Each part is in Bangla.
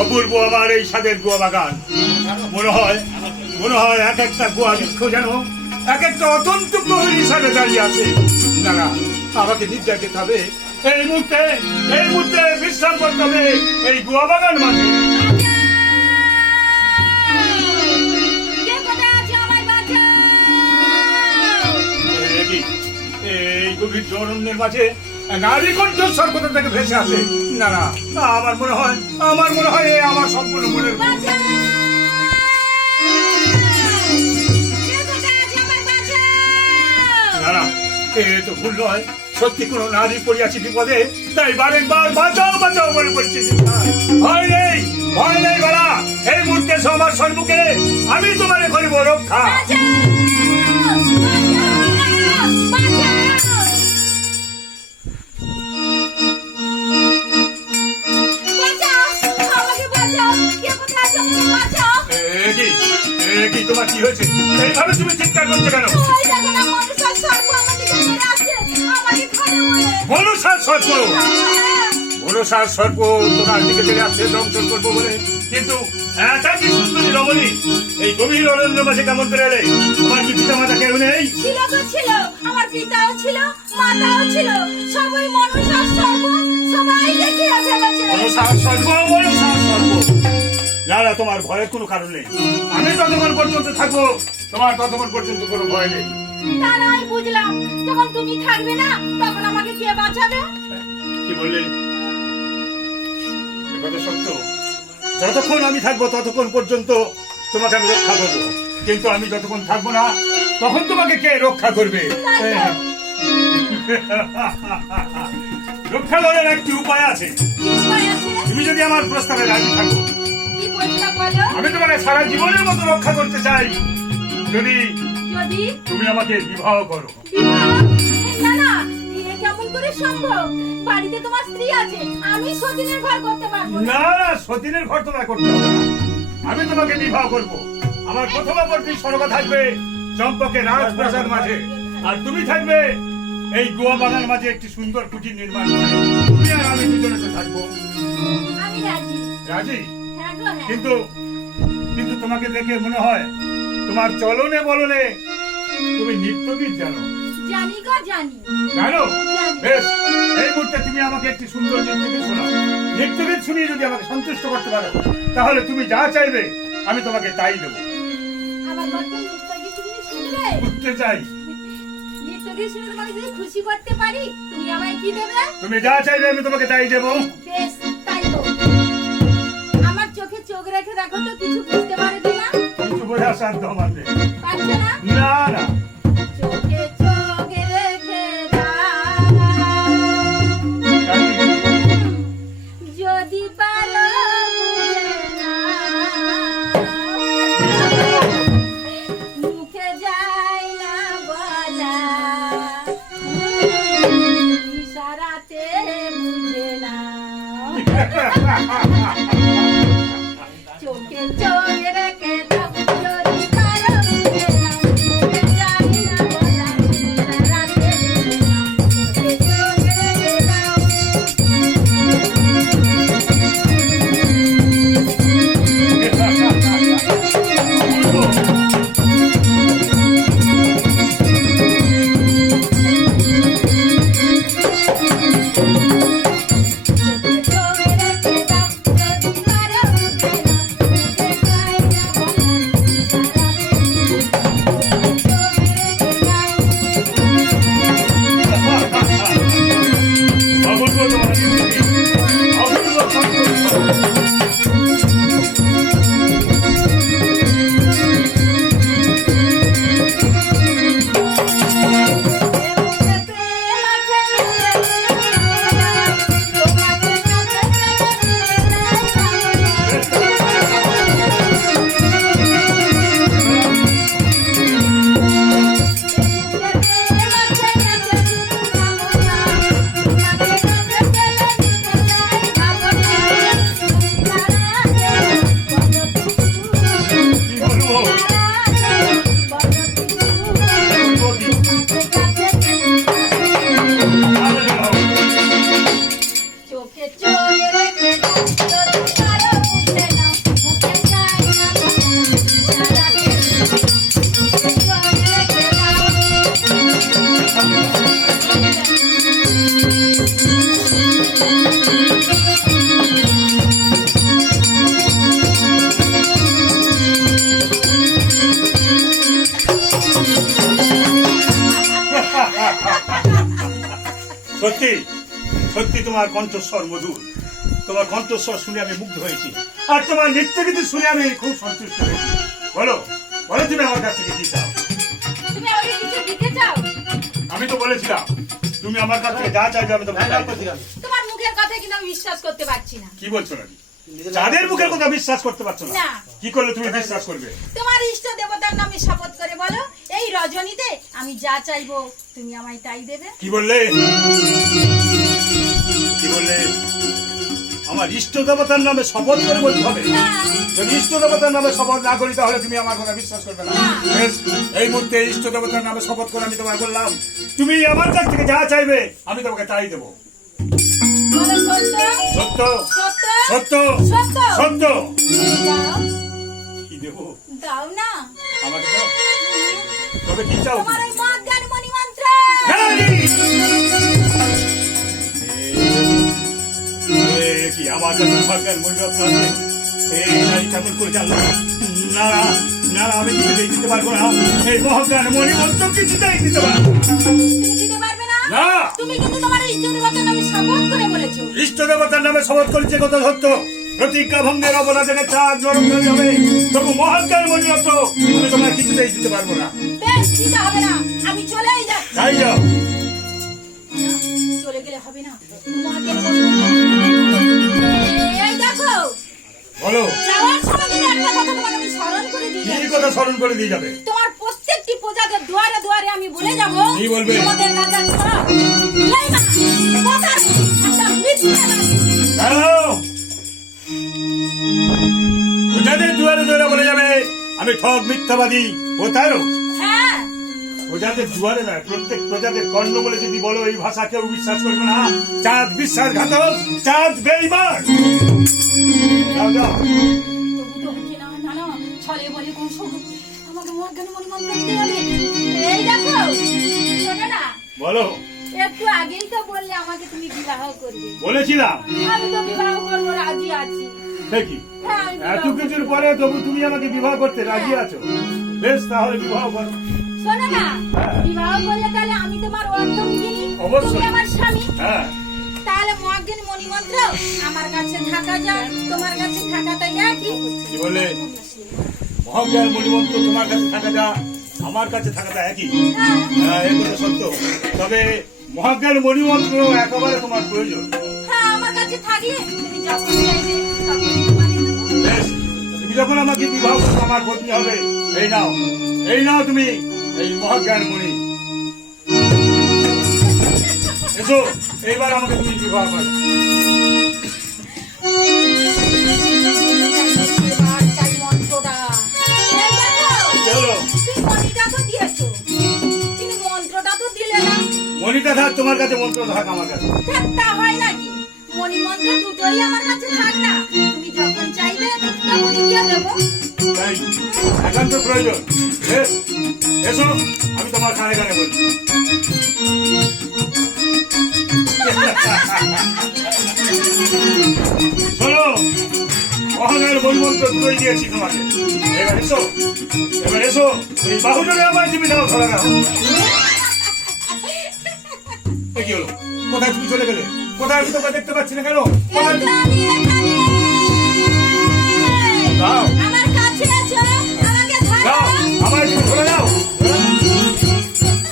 অপূর্ব আমার এই স্বাদের গুয়া বাগান। মনে হয় এক একটা গুয়া বৃক্ষ যেন এক একটা অত্যন্ত প্রহরী হিসাবে দাঁড়িয়ে আছে। না না, আমাকে নির্দেশ দিতে হবে, এই মুহূর্তে বিশ্রাম করতে হবে এই গুয়া বাগান মাঝে। এই গভীর অরণ্যের মাঝে নারী কণ্ঠস্বর কোথা থেকে ভেসে আসে। না না, আমার মনে হয় আমার সম্পূর্ণ মনের না না, এ তো ভুল নয়, সত্যি কোনো নারী পড়িয়াছি বিপদে, তাই বারবার বাঁচাও বলে বলছি। ভয় নেই বালা, এই মুহূর্তে আমার সম্মুখে আমি তোমারে করিব রক্ষা। তোমার কি হয়েছে? এইভাবে তুমি চিৎকার করছো কেন? মনসার সর্প তোমার দিকে চলে আসছে দংশন করবো বলে, কিন্তু একাকি সুন্দরী রমণী এই গভীর অরণ্য মাঝে কেমন করে এলে? তোমার কি পিতা মাতা কেউ নেই? ছিল, আমার পিতাও ছিল, মাতাও ছিল, সবাই মনসার সর্প, সবাই দেখিয়া ফেলেছে। মনসার সর্প। না, তোমার ভয়ের কোনো কারণ নেই। আমি যতক্ষণ পর্যন্ত থাকবো তোমার ততক্ষণ পর্যন্ত কোনো ভয় নেই। তারাই বুঝলাম, যখন তুমি থাকবে না তখন আমাকে কে বাঁচাবে? কি বললে? কথা সত্য, যতক্ষণ আমি থাকবো ততক্ষণ পর্যন্ত তোমাকে আমি রক্ষা করবো, কিন্তু আমি যতক্ষণ থাকবো না তখন তোমাকে কে রক্ষা করবে? রক্ষা করার একটি উপায় আছে। তুমি যদি আমার প্রস্তাবে রাজি থাকো, আমি তোমাকে সারা জীবনের মতো রক্ষা করতে চাই, যদি তুমি আমাকে বিবাহ করো। না, কেমন করে সম্ভব? বাড়িতে তোমার স্ত্রী আছে, আমি সতীনের ঘর করতে পারবো না। না, সতীনের ঘর তোমায় করতে হবে না, আমি তোমাকে বিবাহ করব। আমার প্রথমাবর্তী সরবা থাকবে চম্পকের রাজপ্রাসাদ মাঝে, আর তুমি থাকবে এই গোয়া বাগান মাঝে একটি সুন্দর কুটির নির্মাণ করে। তুমি আর আমি দুজনে তো থাকবো। আমি রাজি। রাজি? কিন্তু তোমাকে দেখে মনে হয় তোমার চলনে বলনে তুমি নৃত্যগীত জানো। জানো? বেশ, এই মুহূর্তে তুমি আমাকে একটি সুন্দর নৃত্যগীত শোনাও। নৃত্যগীত শুনিয়ে যদি আমাকে সন্তুষ্ট করতে পারো, তাহলে তুমি যা চাইবে আমি তোমাকে তাই দেবো। শুনতে চাই। খুশি করতে পারি, তুমি আমায় কি দেবে? তুমি যা চাইবে আমি তোমাকে তাই দেবো। বেশ, তাই তো। আমার চোখে চোখ রেখে দেখো তো, কিছু বুঝতে পারবে না? কিছু বোঝার সাধ্য আমার নেই। পারছে না? না। চোখে চোখ রেখে যদি পারো মুখে যায় না বলা, ইশারাতে বুঝে না। চোখে চোখ রেখে যদি পারো বুঝে না, মুখে যায় না বলা, ইশারাতে বুঝে না। চোখে চোখ রেখে দাও। চোখে চোখ রেখে সত্যি সত্যি তোমার কণ্ঠস্বর মধুর, তোমার কণ্ঠস্বর শুনে আমি মুগ্ধ হয়েছি, আর তোমার নৃত্যগীতি শুনে আমি খুব সন্তুষ্ট হয়েছি। বলো বলো তুমি আমার কাছ থেকে কি চাও? তুমি আমাকে কিছু দিতে চাও? আমি তো বলেছিলাম তুমি আমার কাছ থেকে যা চাইবে আমি তোমাকে তাই দেব। তোমার মুখের কথা কিন্তু আমি বিশ্বাস করতে পারছি না। কি বলছো নাকি? যাদের মুখের কথা বিশ্বাস করতে পারছো না, না। কি করলে তুমি বিশ্বাস করবে? তোমার ইষ্ট দেবতার নামে শপথ করে বলো, এই রজনীতে আমি যা চাইবো তুমি আমায় তাই দেবে। কি বললে? কি বললে? আমার ইষ্ট দেবতার নামে শপথ করে বলতে হবে? হ্যাঁ। যদি ইষ্ট দেবতার নামে শপথ না করি তাহলে তুমি আমার কথা বিশ্বাস করবে না। না। বেশ, এই মুহূর্তে ইষ্ট দেবতার নামে শপথ করে আমি তোমায় বললাম, তুমি আমার কাছ থেকে যা চাইবে আমি তোমাকে তাই দেবো। বলো সত্য? সত্য সত্য? সত্য সত্য? সত্য। দাও। কি দেবো? দাও না। আমাকে দাও। তবে কি চাও? তোমার ওই মজ্ঞান মণি মন্ত্র। কি আমার কাছে ভাগ্যের মূল্যরত্ন আছে? এই নারী কেমন করে জানলো? না না না, আমি কিছুতেই দিতে পারবো না। এই মহাজ্ঞান মণিমন্ত্র কিছুতেই দিতে পারবো না। তুমি দিতে পারবে না? না। তুমি কিন্তু তোমার ইষ্ট দেবতার নামে শপথ করে বলেছো। ইষ্ট দেবতার নামে শপথ করেছে কথা সত্য। প্রতিজ্ঞা ভঙ্গের অপরাধে চাঁদ নরম হয়ে যাবে, তবু মহাজ্ঞান মণিমন্ত্র আমি তোমার কিছুতেই দিতে পারবো না। বেশ, দিতে হবে না, আমি চলেই যাচ্ছি। তাই যাও। চলে গেলে হবে না, মজ্ঞান মণি মন্ত্র। এই দেখো, বলো যাওয়ার সময় কিন্তু একটা কথা তোমাকে আমি স্মরণ করে দিই। কি কথা স্মরণ করে দিয়ে যাবে? তোমার প্রত্যেকটি প্রজাদের দুয়ারে দুয়ারে আমি বলে যাবো, কি বলবে? তোমাদের রাজার সব লাইমা, কথার একটা মিথ্যাবাদী। হ্যালো, প্রজাদের দুয়ারে দুয়ারে বলে যাবে আমি ঠক, মিথ্যাবাদী, প্রতারক। হ্যাঁ, প্রজাদের দুয়ারে নয়, প্রত্যেক প্রজাদের কর্ণ বলে যদি বলো এই ভাষা কেউ বিশ্বাস করবে না। চাঁদ বিশ্বাসঘাতক, চাঁদ বেঈমান। যাও যাও। তবু তো হচ্ছে না, না না, ছলে বলে কোন সুখ আমাকে মজ্ঞান মণি মন্ত্র দিতে হবে। এই দেখো, শোনো না, বলো। একটু আগেই তো বললে আমাকে তুমি বিবাহ করবে। বলেছিলাম। আমি তো বিবাহ করবো রাজি আছি। দেখি হ্যাঁ, আমি বিবাহ এত কিছুর পরে তবু তুমি আমাকে বিবাহ করতে রাজি আছো। বেশ, তাহলে বিবাহ করো। শোনো না, হ্যাঁ। বিবাহ করলে তাহলে আমি তোমার অর্থমিনী, অবশ্যই। তুমি আমার স্বামী। হ্যাঁ, তাহলে মজ্ঞান মণি মন্ত্র আমার কাছে থাকা যায়, তোমার কাছে থাকাটা একই। কি বলে? মহাজ্ঞান মণিমন্ত্র তোমার কাছে থাকা যা, আমার কাছে থাকাটা একই। হ্যাঁ, হ্যাঁ, এই কথা সত্য। তবে মহাজ্ঞান মণিমন্ত্র একেবারে তোমার প্রয়োজন। হ্যাঁ, আমার কাছে থাকলে তুমি যখন চাইবে তখন তোমাকে দেবো। বেশ, তুমি যখন আমাকে বিবাহ করবে আমার পত্নী হবে। এই নাও, এই নাও তুমি এই মহাজ্ঞান মণি। এসো, এইবার আমাকে তুমি বিবাহ করো। এবার চাই মন্ত্রটা। এই দেখো, কি হলো? তুমি মণিটা তো দিয়েছো, কিন্তু মন্ত্রটা তো দিলে না। মণিটা থাক তোমার কাছে, মন্ত্র থাক আমার কাছে। তা হয় নাকি? মণি মন্ত্র দুটোই আমার কাছে থাক না, তুমি যখন চাইবে তখনই দিয়ে দেবো। তাই একান্ত প্রয়োজন। বেশ, এসো, আমি তোমার কানে কানে বলছি। শোনো, মহাজ্ঞান মণিমন্ত্র দুটোই দিয়েছি তোমাকে। এবার এসো, এবার এসো, এই বাহুজনে আমার জীবিতাও ধরে রাখো। এ কি হলো? কোথায় তুমি চলে গেলে? কোথায়? আমি তোকে দেখতে পাচ্ছি না কেন? এই তো আমি এখানে। দাও, আমার কাছে এসো, আমাকে দাও, ধরো। আমার তুমি ধরে দাও।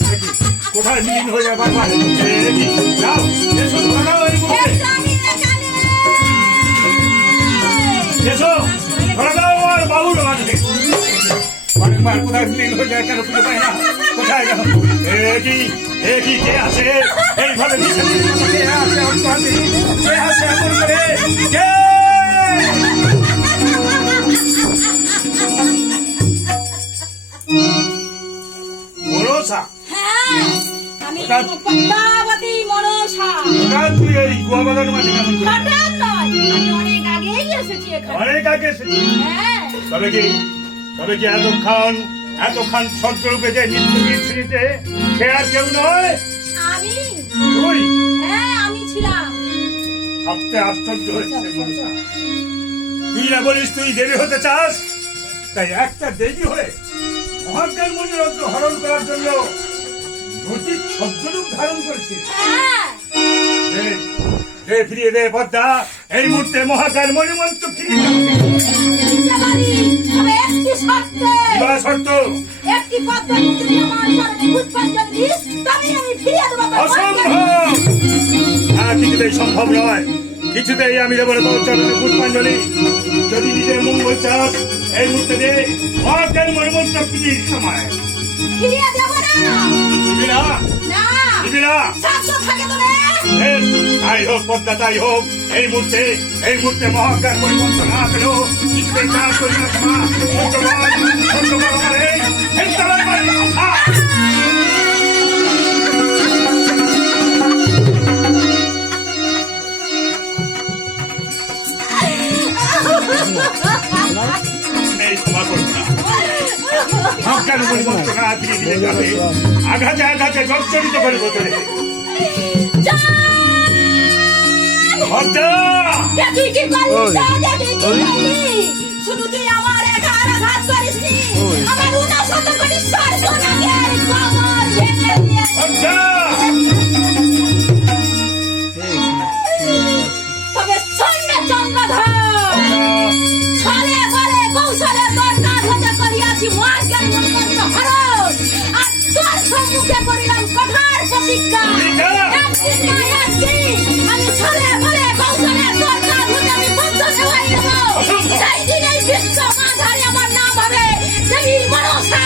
দেখি, কোথায় বিলীন হয়ে যায় বারবার। দেখি, দাও, এসো, ধরে দাও এই মুহূর্তে। এই তো আমি এখানে। এসো, ধরে দাও আমার বাবুর মাঝে। অনেকবার কোথায় বিলীন হয়ে যায় কেন খুঁজে পাই না? কোথায় গেল? এ কি কে আসে? এইভাবে কে আসে? অন্তহাতে কে আসে এমন করে? কে? মনসা, হ্যাঁ, আমি হঠাৎ- পদ্মাবতী মনসা। হঠাৎ তুই এই গুয়া বাগান মাঝে কেমন করে? হঠাৎ নয়, আমি অনেক আগেই এসেছি এখানে। অনেক আগে এসেছি। হ্যাঁ, তবে কি এতক্ষণ ছদ্মরূপে যে নৃত্য গীত শুনিতে সে আর কেউ নয়, আমি। তুই। হ্যাঁ, আমি ছিলাম। ভাবতে আশ্চর্য হচ্ছে মনসা। তুই না বলিস তুই দেবী হতে চাস, তাই একটা দেবী হয়ে মহাজ্ঞান মণিরত্ন হরণ করার জন্য রচিত ছদ্মরূপ ধারণ করেছিস। হ্যাঁ, ফিরিয়ে দে পদ্মা, এই মুহূর্তে মহাকাল মণিমন্ত্র ফিরিয়ে দাও। দিতে পারি, তবে একটি শর্তে। বিবাহ শর্ত একটি পদ্ধতি যদি আমার চরণে পুষ্পাঞ্জলি দিস, তবেই আমি ফিরিয়ে দেবো তোর অসম্ভব। পদ্মাকে। কিছুতেই সম্ভব নয়, কিছুতেই আমি দেবো না তোর চরণে পুষ্পাঞ্জলি। যদি নিজের মঙ্গল চাস এই মুহূর্তে দে মহাকাল মণিমন্ত্র ফিরিয়ে সময়। ফিরিয়ে দেবো না। দিবি না? না, দিবি না? শাস্ত্র থাকে তো রে। বেশ, তাই হোক পদ্মা, তাই হোক। এই মুহূর্তে মহাকাল মণিমন্ত্র না পেলেও কিছুতেই চাষ করি না ক্ষমা। ধন্যবাদ, ধন্যবাদ আমার এই তলার কথা। এই ক্ষমা করবো না। মহাকাল মণিমন্ত্র না ফিরিয়ে দিলে যাবে আঘাতে আঘাতে জর্জরিত করে তোরে। পদ্মা, তুই কি করলি? তুই কি করলি? শুধু তুই আমার একার আঘাত করিসনি, আমার 69 কোটি স্বর্গনাগের কবর ভেঙে দিয়েছিস। পদ্মা, তবে শোন চন্দ্রধর, ছলে বলে কৌশলে তোর কাজ হতে করিয়াছি মহাজ্ঞান মন্ত্র হরণ, আর তোর সম্মুখে করিলাম কঠোর প্রতিজ্ঞা। একদিন না একদিন আমি ছলে বলে কৌশলে তোর কাজ হতে আমি বদ্ধ সেবাই দেব। সেই দিন এই বিশ্ব মাঝারি আমার নাম হবে দেবী মনসা।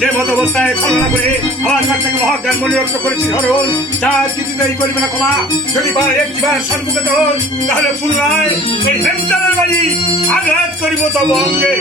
যে মত অবস্থায় ছলনা করে আমার কাছ থেকে মহাজ্ঞান মনিরক্ত করেছি হরণ, তার কিছুতেই করিবে না ক্ষমা। যদি একটিবার সম্মুখে তখন তাহলে পুনরায় এই হেমচালের বাড়ি আঘাত করিব তব অঙ্গে।